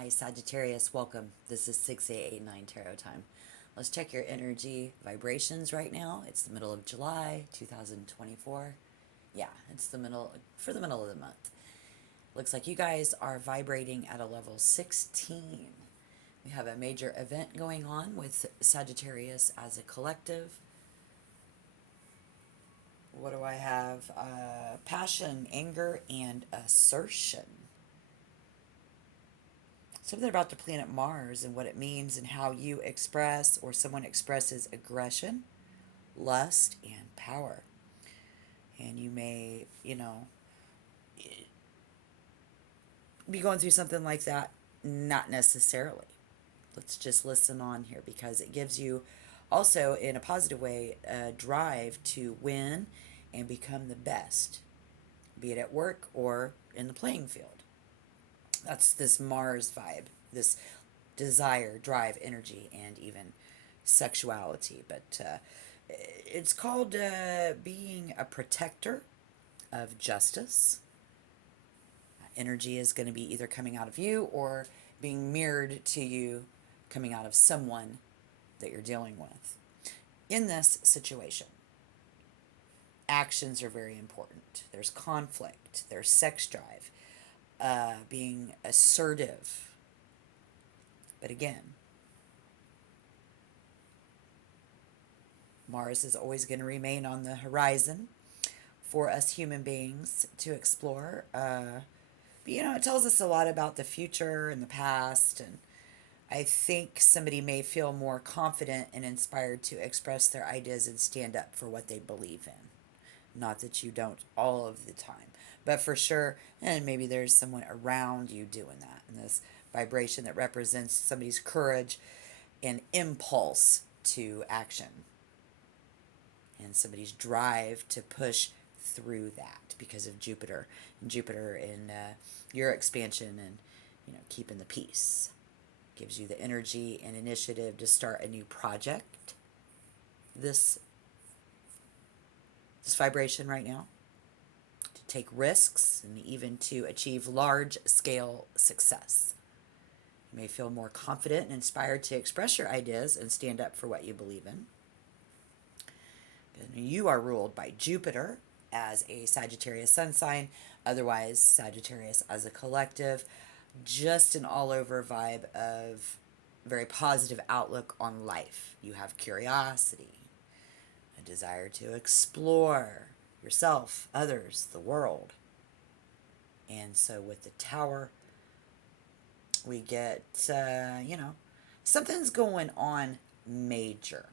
Hi, Sagittarius. Welcome. This is 6889 Tarot time. Let's check your energy vibrations right now. It's the middle of July 2024. Yeah, it's the middle of the month. Looks like you guys are vibrating at a level 16. We have a major event going on with Sagittarius as a collective. What do I have? Passion, anger, and assertion. Something about the planet Mars and what it means and how you express or someone expresses aggression, lust, and power. And you may, be going through something like that. Not necessarily. Let's just listen on here because it gives you also, in a positive way, a drive to win and become the best, be it at work or in the playing field. That's this Mars vibe, this desire, drive, energy, and even sexuality. But it's called being a protector of justice. Energy is going to be either coming out of you or being mirrored to you, coming out of someone that you're dealing with. In this situation, actions are very important. There's conflict, there's sex drive, being assertive. But again, Mars is always going to remain on the horizon for us human beings to explore. But it tells us a lot about the future and the past. And I think somebody may feel more confident and inspired to express their ideas and stand up for what they believe in. Not that you don't all of the time, but for sure, and maybe there's someone around you doing that. And this vibration that represents somebody's courage and impulse to action and somebody's drive to push through that because of Jupiter in your expansion and keeping the peace gives you the energy and initiative to start a new project. This vibration right now, to take risks and even to achieve large scale success. You may feel more confident and inspired to express your ideas and stand up for what you believe in. You are ruled by Jupiter as a Sagittarius sun sign, otherwise Sagittarius as a collective. Just an all-over vibe of very positive outlook on life. You have curiosity, a desire to explore yourself, others, the world. And so with the Tower, we get, something's going on major.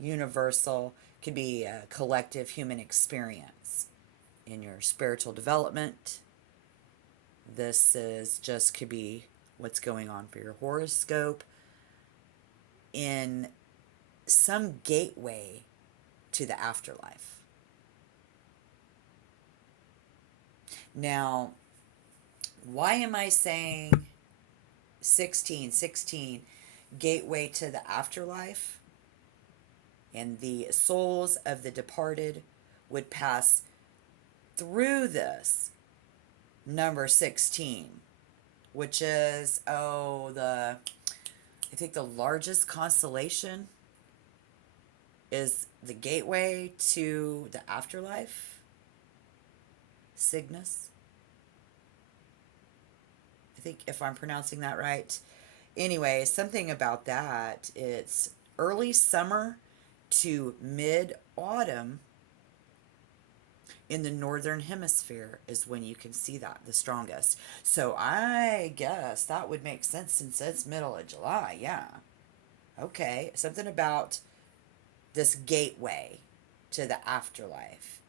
Universal, could be a collective human experience in your spiritual development. This is just could be what's going on for your horoscope in some gateway to the afterlife. Now, why am I saying 16 gateway to the afterlife? And the souls of the departed would pass through this number 16, which is, I think the largest constellation is the gateway to the afterlife, Cygnus. I think if I'm pronouncing that right. Anyway, something about that. It's early summer to mid-autumn in the northern hemisphere is when you can see that the strongest. So I guess that would make sense since it's middle of July. Yeah. Okay. Something about this gateway to the afterlife.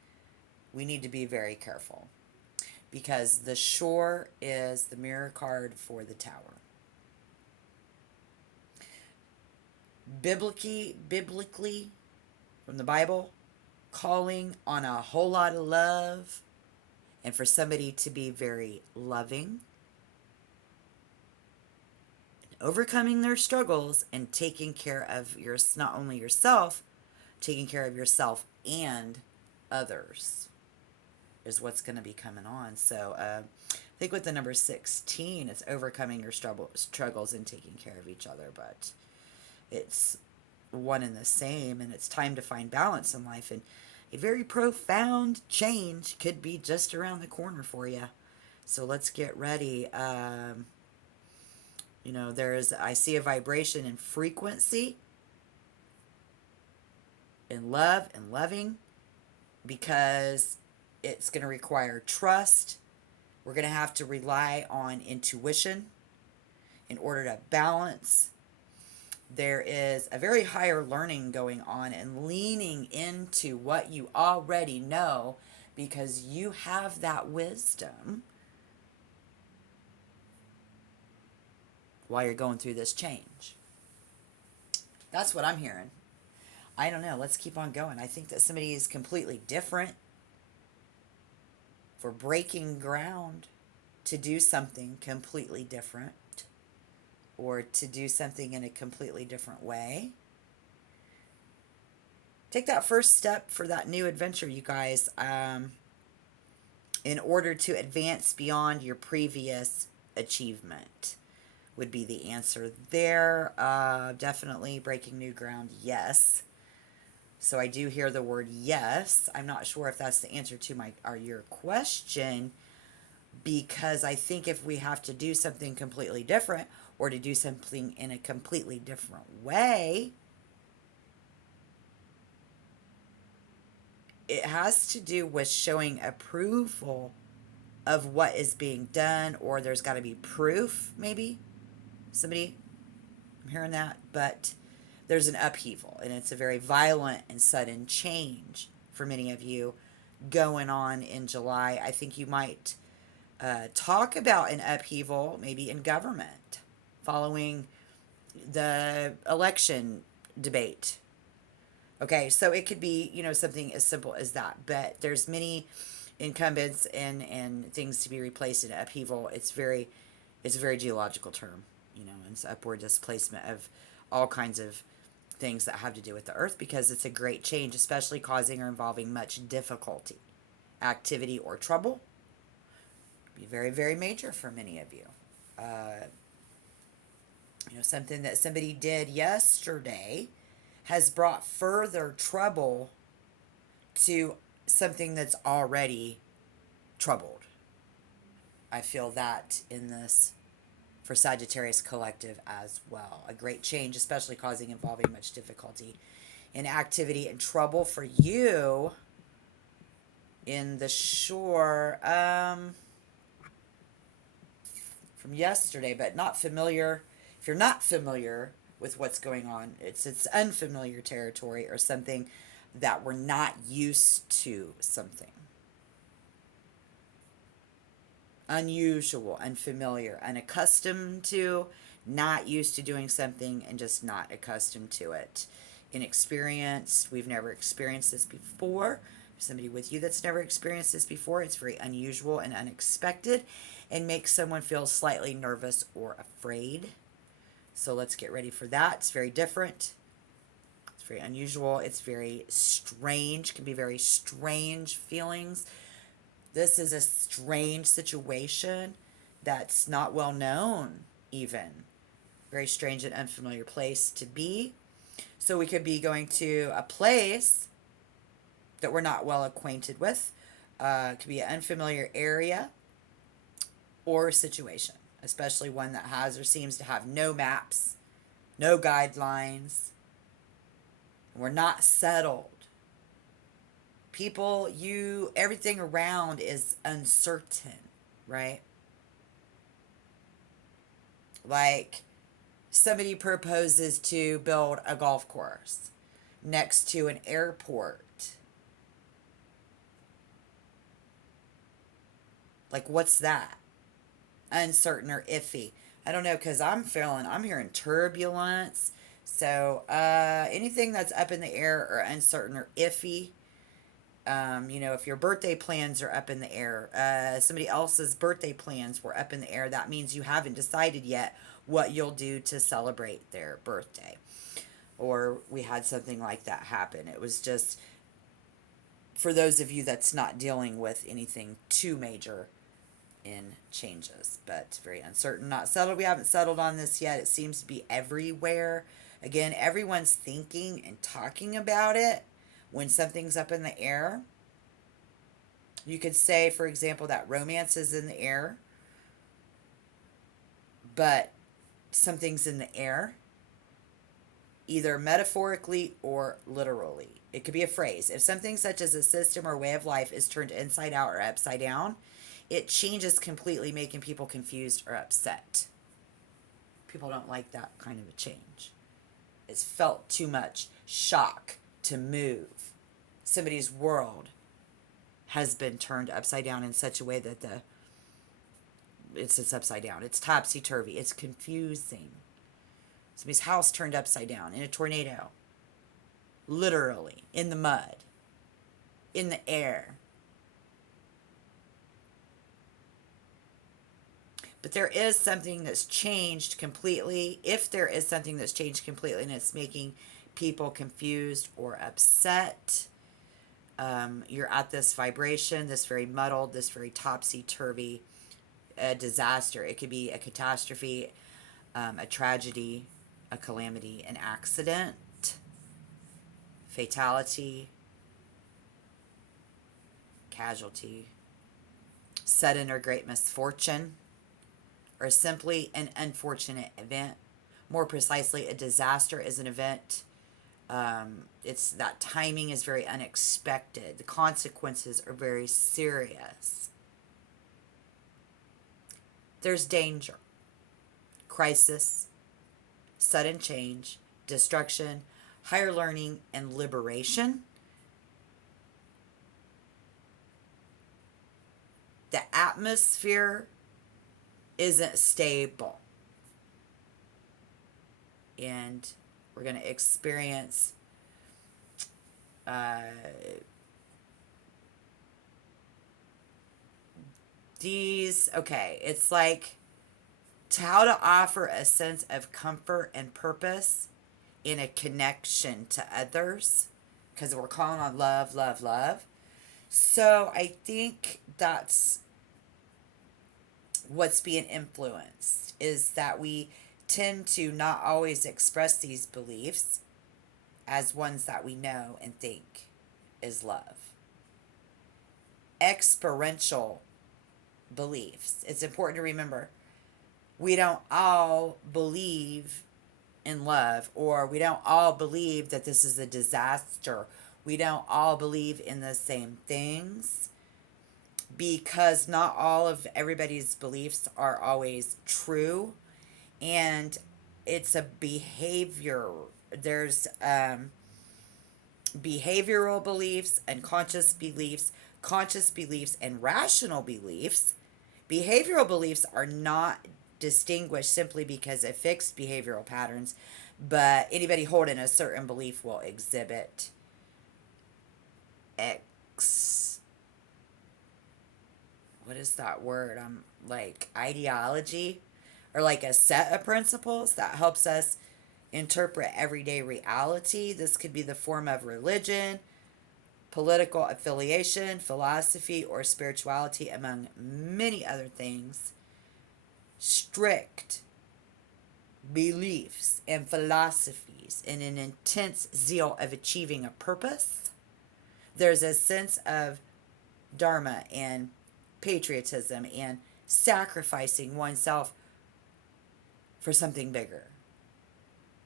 We need to be very careful because the shore is the mirror card for the Tower. Biblically, from the Bible, calling on a whole lot of love and for somebody to be very loving, overcoming their struggles and taking care of not only yourself, taking care of yourself and others is what's going to be coming on. So I think with the number 16, it's overcoming your struggles and taking care of each other, but it's one and the same, and it's time to find balance in life. And a very profound change could be just around the corner for you. So let's get ready. I see a vibration in frequency, in love and loving, because it's going to require trust. We're going to have to rely on intuition in order to balance. There is a very higher learning going on and leaning into what you already know because you have that wisdom while you're going through this change. That's what I'm hearing. I don't know. Let's keep on going. I think that somebody is completely different for breaking ground to do something completely different or to do something in a completely different way. Take that first step for that new adventure, you guys, in order to advance beyond your previous achievement would be the answer there. Definitely breaking new ground, yes. So I do hear the word yes. I'm not sure if that's the answer to your question, because I think if we have to do something completely different or to do something in a completely different way, it has to do with showing approval of what is being done, or there's got to be proof, maybe. I'm hearing that, but there's an upheaval, and it's a very violent and sudden change for many of you going on in July. I think you might talk about an upheaval maybe in government following the election debate. Okay, so it could be, something as simple as that, but there's many incumbents and things to be replaced in upheaval. It's a very geological term, and it's upward displacement of all kinds of things that have to do with the earth, because it's a great change, especially causing or involving much difficulty, activity, or trouble. Be very, very major for many of you. Something that somebody did yesterday has brought further trouble to something that's already troubled. I feel that in this for Sagittarius collective as well. A great change, especially involving much difficulty in activity and trouble for you in the shore from yesterday, but not familiar. If you're not familiar with what's going on, it's unfamiliar territory or something that we're not used to, something unusual, unfamiliar, unaccustomed to, not used to doing something and just not accustomed to it. Inexperienced, we've never experienced this before. Somebody with you that's never experienced this before, it's very unusual and unexpected and makes someone feel slightly nervous or afraid. So let's get ready for that. It's very different. It's very unusual. It's very strange. Can be very strange feelings. This is a strange situation that's not well known, even. Very strange and unfamiliar place to be. So we could be going to a place that we're not well acquainted with. It could be an unfamiliar area or situation, especially one that has or seems to have no maps, no guidelines. We're not settled. People, everything around is uncertain, right? Like somebody proposes to build a golf course next to an airport. Like, what's that? Uncertain or iffy. I don't know, because I'm hearing turbulence. So anything that's up in the air or uncertain or iffy. If your birthday plans are up in the air, somebody else's birthday plans were up in the air, that means you haven't decided yet what you'll do to celebrate their birthday. Or we had something like that happen. It was just, for those of you that's not dealing with anything too major, in changes, but very uncertain, not settled. We haven't settled on this yet. It seems to be everywhere. Again, everyone's thinking and talking about it when something's up in the air. You could say, for example, that romance is in the air, but something's in the air, either metaphorically or literally. It could be a phrase. If something such as a system or way of life is turned inside out or upside down, it changes completely, making people confused or upset. People don't like that kind of a change. It's felt too much shock to move. Somebody's world has been turned upside down in such a way that it's upside down. It's topsy-turvy. It's confusing. Somebody's house turned upside down in a tornado. Literally. In the mud. In the air. But there is something that's changed completely. If there is something that's changed completely and it's making people confused or upset, you're at this vibration, this very muddled, this very topsy-turvy disaster. It could be a catastrophe, a tragedy, a calamity, an accident, fatality, casualty, sudden or great misfortune, or simply an unfortunate event. More precisely, a disaster is an event. It's that timing is very unexpected. The consequences are very serious. There's danger, crisis, sudden change, destruction, higher learning, and liberation. The atmosphere isn't stable. And we're going to experience it's like how to offer a sense of comfort and purpose in a connection to others, because we're calling on love, love, love. So I think that's what's being influenced, is that we tend to not always express these beliefs as ones that we know and think is love. Experiential beliefs. It's important to remember we don't all believe in love, or we don't all believe that this is a disaster. We don't all believe in the same things, because not all of everybody's beliefs are always true, and it's a behavior. There's behavioral beliefs, unconscious beliefs, conscious beliefs, and rational beliefs. Behavioral beliefs are not distinguished simply because of fixed behavioral patterns, but anybody holding a certain belief will exhibit what is that word? Like ideology, or like a set of principles that helps us interpret everyday reality. This could be the form of religion, political affiliation, philosophy, or spirituality, among many other things. Strict beliefs and philosophies and an intense zeal of achieving a purpose. There's a sense of dharma and patriotism and sacrificing oneself for something bigger,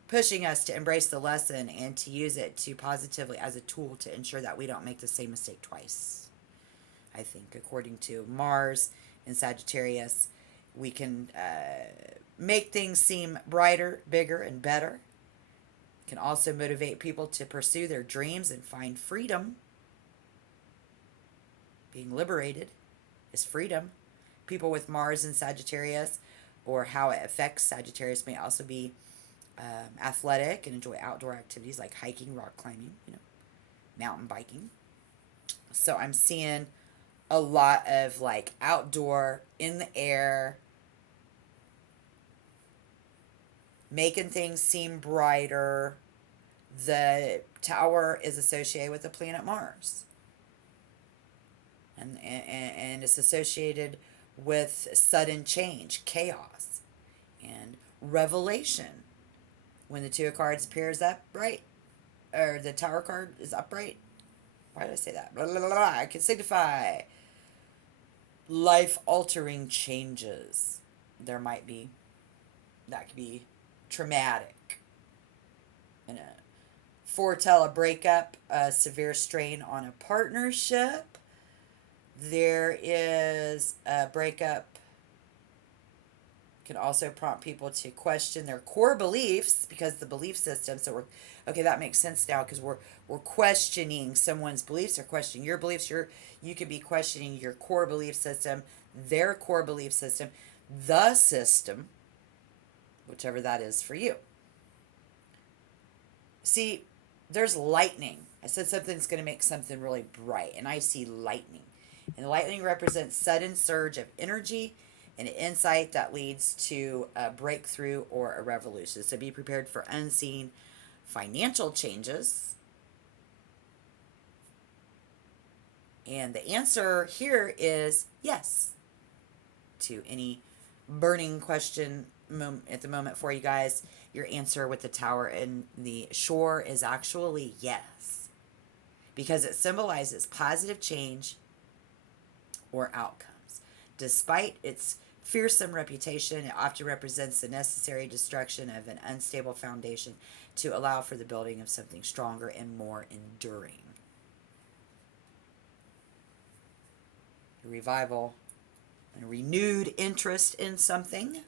pushing us to embrace the lesson and to use it to positively as a tool to ensure that we don't make the same mistake twice. I think according to Mars in Sagittarius, we can make things seem brighter, bigger, and better. It can also motivate people to pursue their dreams and find freedom. Being liberated is freedom. People with Mars in Sagittarius, or how it affects Sagittarius, may also be athletic and enjoy outdoor activities like hiking, rock climbing, mountain biking. So I'm seeing a lot of like outdoor, in the air, making things seem brighter. The tower is associated with the planet Mars. And it's associated with sudden change, chaos, and revelation. When the two of cards appears upright, or the Tower card is upright. Why did I say that? Blah, blah, blah, blah. I can signify life altering changes. There might be, that could be traumatic. And foretell a breakup, a severe strain on a partnership. There is a breakup, can also prompt people to question their core beliefs, because the belief system, so we're okay, that makes sense now, because we're questioning someone's beliefs, or questioning your beliefs. You could be questioning your core belief system, their core belief system, the system, whichever that is for you. See, there's lightning. I said something's going to make something really bright, and I see lightning. And the lightning represents sudden surge of energy and insight that leads to a breakthrough or a revolution. So be prepared for unseen financial changes. And the answer here is yes to any burning question at the moment for you guys. Your answer with the Tower and the Shore is actually yes, because it symbolizes positive change or outcomes. Despite its fearsome reputation, it often represents the necessary destruction of an unstable foundation to allow for the building of something stronger and more enduring. A revival and a renewed interest in something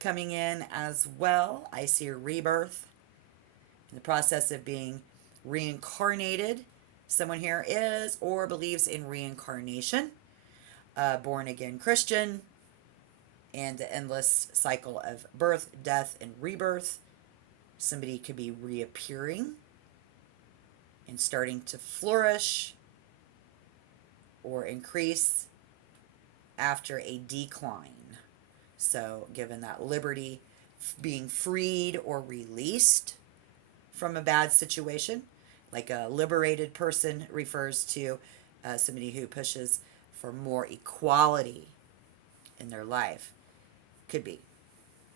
coming in as well. I see a rebirth in the process of being reincarnated. Someone here is or believes in reincarnation. Born again Christian, and the endless cycle of birth, death, and rebirth. Somebody could be reappearing and starting to flourish or increase after a decline. So given that liberty, being freed or released from a bad situation, like a liberated person refers to somebody who pushes for more equality in their life. Could be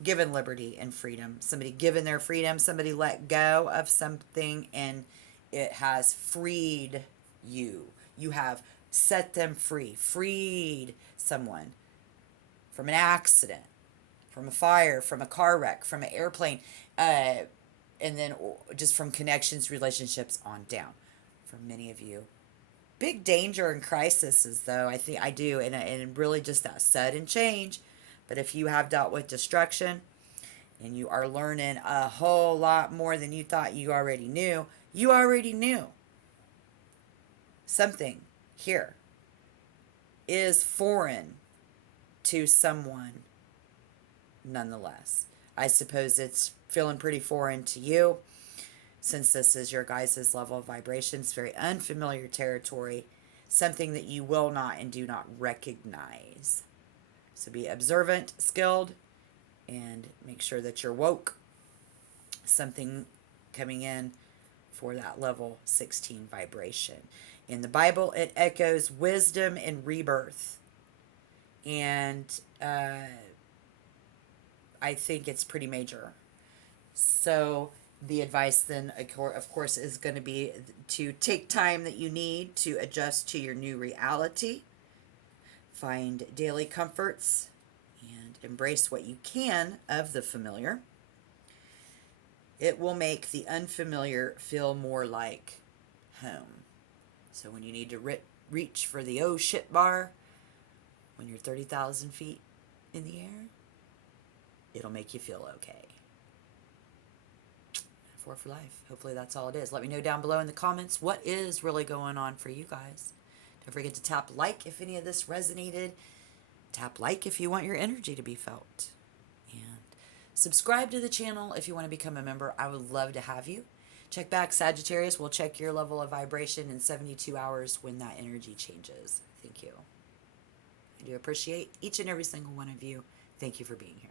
given liberty and freedom. Somebody given their freedom, somebody let go of something, and it has freed you. You have set them free, freed someone from an accident, from a fire, from a car wreck, from an airplane, and then just from connections, relationships on down. For many of you, big danger and crisis, though, I think I do, and really just that sudden change. But if you have dealt with destruction and you are learning a whole lot more than you thought you already knew, something here is foreign to someone nonetheless. I suppose it's feeling pretty foreign to you, since this is your guys' level of vibration. It's very unfamiliar territory, something that you will not and do not recognize. So be observant, skilled, and make sure that you're woke. Something coming in for that level 16 vibration. In the Bible, it echoes wisdom and rebirth. And I think it's pretty major. So the advice then, of course, is going to be to take time that you need to adjust to your new reality. Find daily comforts and embrace what you can of the familiar. It will make the unfamiliar feel more like home. So when you need to reach for the oh shit bar, when you're 30,000 feet in the air, it'll make you feel okay. For life. Hopefully that's all it is. Let me know down below in the comments what is really going on for you guys. Don't forget to tap like if any of this resonated. Tap like if you want your energy to be felt. And subscribe to the channel if you want to become a member. I would love to have you. Check back, Sagittarius. We'll check your level of vibration in 72 hours when that energy changes. Thank you. I do appreciate each and every single one of you. Thank you for being here.